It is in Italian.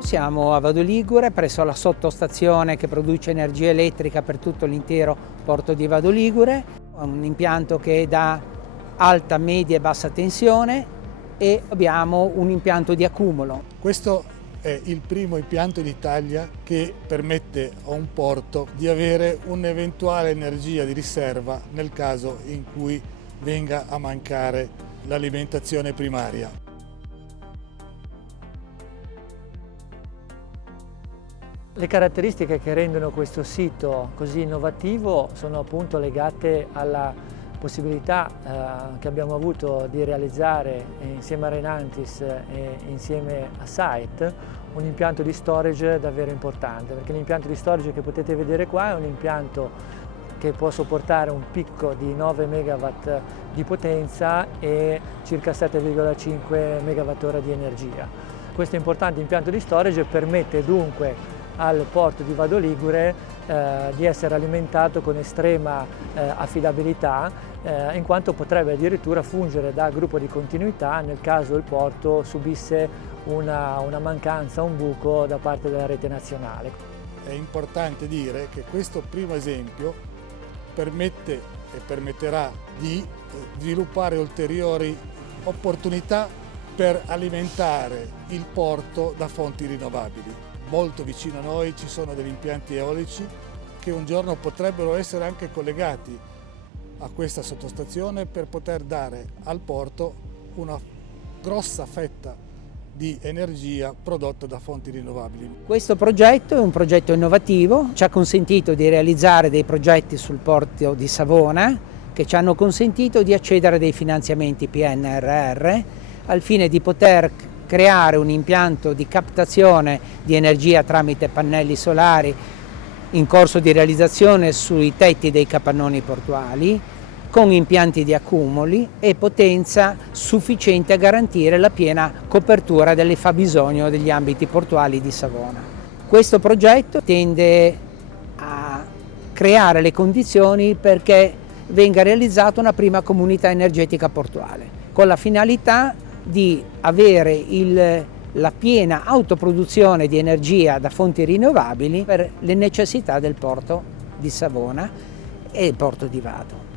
Siamo a Vado Ligure, presso la sottostazione che produce energia elettrica per tutto l'intero porto di Vado Ligure, un impianto che dà alta, media e bassa tensione e abbiamo un impianto di accumulo. Questo è il primo impianto in Italia che permette a un porto di avere un'eventuale energia di riserva nel caso in cui venga a mancare l'alimentazione primaria. Le caratteristiche che rendono questo sito così innovativo sono appunto legate alla possibilità che abbiamo avuto di realizzare insieme a Rainantis e insieme a Site un impianto di storage davvero importante, perché l'impianto di storage che potete vedere qua è un impianto che può sopportare un picco di 9 MW di potenza e circa 7,5 MWh di energia. Questo importante impianto di storage permette dunque al porto di Vado Ligure di essere alimentato con estrema affidabilità, in quanto potrebbe addirittura fungere da gruppo di continuità nel caso il porto subisse una mancanza, un buco da parte della rete nazionale. È importante dire che questo primo esempio permette e permetterà di sviluppare ulteriori opportunità per alimentare il porto da fonti rinnovabili. Molto vicino a noi ci sono degli impianti eolici che un giorno potrebbero essere anche collegati a questa sottostazione per poter dare al porto una grossa fetta di energia prodotta da fonti rinnovabili. Questo progetto è un progetto innovativo, ci ha consentito di realizzare dei progetti sul porto di Savona che ci hanno consentito di accedere a dei finanziamenti PNRR al fine di poter creare un impianto di captazione di energia tramite pannelli solari in corso di realizzazione sui tetti dei capannoni portuali, con impianti di accumuli e potenza sufficiente a garantire la piena copertura del fabbisogno degli ambiti portuali di Savona. Questo progetto tende a creare le condizioni perché venga realizzata una prima comunità energetica portuale, con la finalità di avere la piena autoproduzione di energia da fonti rinnovabili per le necessità del porto di Savona e il porto di Vado.